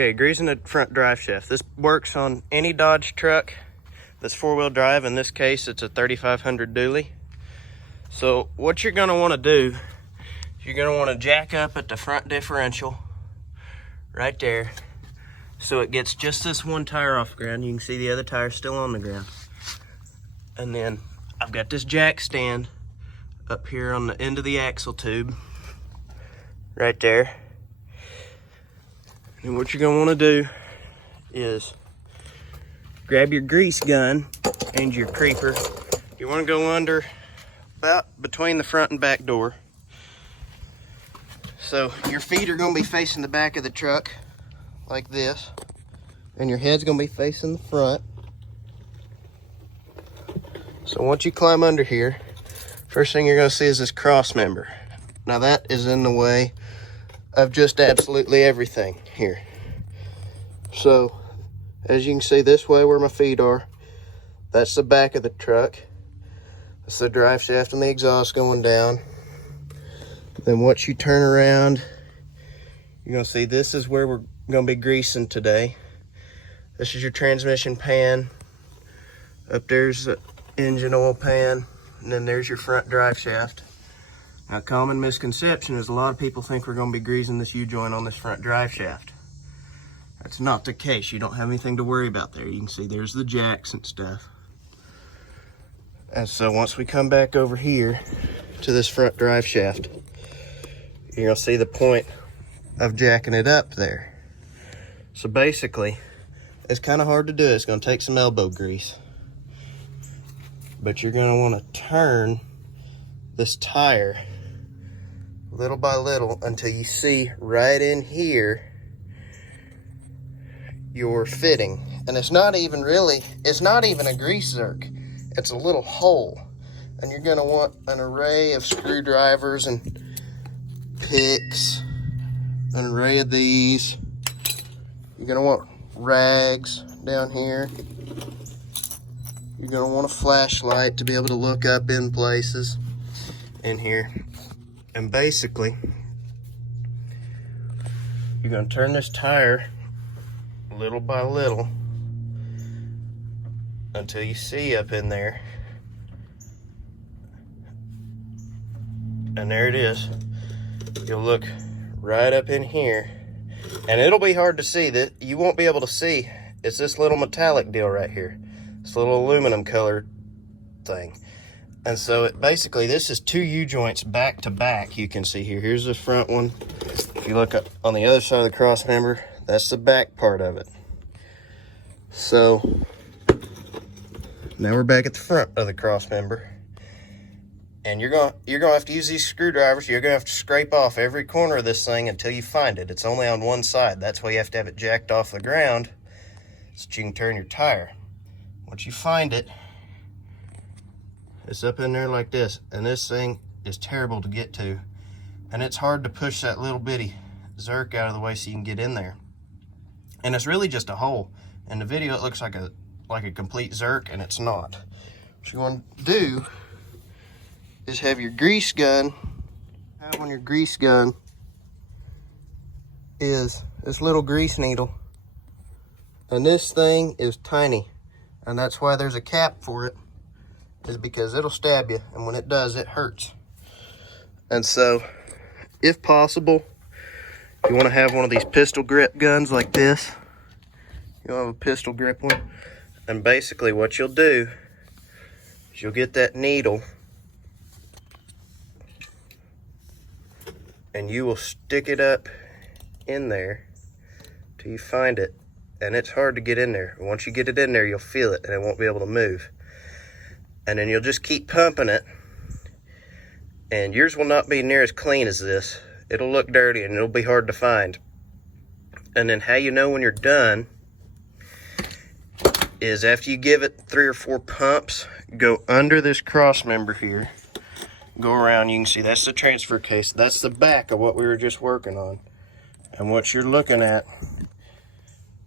Okay, greasing the front drive shaft. This works on any Dodge truck that's four-wheel drive. In this case, it's a 3500 dually. So what you're gonna wanna do, you're gonna wanna jack up at the front differential right there so it gets just this one tire off the ground. You can see the other tire still on the ground. And then I've got this jack stand up here on the end of the axle tube right there. And what you're gonna wanna do is grab your grease gun and your creeper. You wanna go under about between the front and back door. So your feet are gonna be facing the back of the truck like this, and your head's gonna be facing the front. So once you climb under here, first thing you're gonna see is this cross member. Now that is in the way of just absolutely everything here. So as you can see this way where my feet are, that's the back of the truck. That's the drive shaft and the exhaust going down. Then once you turn around, you're gonna see this is where we're gonna be greasing today. This is your transmission pan. Up there's the engine oil pan, and then there's your front drive shaft. Now, a common misconception is a lot of people think we're gonna be greasing this U-joint on this front drive shaft. That's not the case. You don't have anything to worry about there. You can see there's the jacks and stuff. And so once we come back over here to this front drive shaft, you're gonna see the point of jacking it up there. So basically, it's kind of hard to do. It's gonna take some elbow grease. But you're gonna wanna turn this tire little by little until you see right in here your fitting. And it's not even a grease zerk. It's a little hole. And you're gonna want an array of screwdrivers and picks, an array of these. You're gonna want rags down here. You're gonna want a flashlight to be able to look up in places in here. And basically, you're gonna turn this tire little by little until you see up in there. And there it is. You'll look right up in here, and it'll be hard to see. That you won't be able to see. It's this little metallic deal right here, this little aluminum colored thing. And so it basically, this is two U-joints back to back. You can see here, here's the front one. If you look up on the other side of the cross member, that's the back part of it. So now we're back at the front of the cross member. And you're gonna have to use these screwdrivers. You're gonna have to scrape off every corner of this thing until you find it. It's only on one side. That's why you have to have it jacked off the ground so that you can turn your tire. Once you find it, it's up in there like this. And this thing is terrible to get to. And it's hard to push that little bitty zerk out of the way so you can get in there. And it's really just a hole. In the video, it looks like a complete zerk, and it's not. What you want to do is have your grease gun. On your grease gun is this little grease needle, and this thing is tiny, and that's why there's a cap for it, is because it'll stab you, and when it does, it hurts. And so, if possible, you want to have one of these pistol grip guns like this. You'll have a pistol grip one, and basically what you'll do is you'll get that needle and you will stick it up in there till you find it. And it's hard to get in there. Once you get it in there, you'll feel it and it won't be able to move. And then you'll just keep pumping it, and yours will not be near as clean as this. It'll look dirty and it'll be hard to find. And then how you know when you're done is after you give it 3 or 4 pumps, go under this cross member here, go around. You can see that's the transfer case. That's the back of what we were just working on. And what you're looking at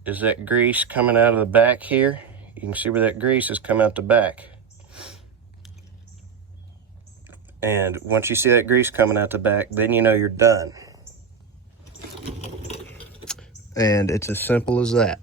is that grease coming out of the back here. You can see where that grease has come out the back. And once you see that grease coming out the back, then you know you're done. And it's as simple as that.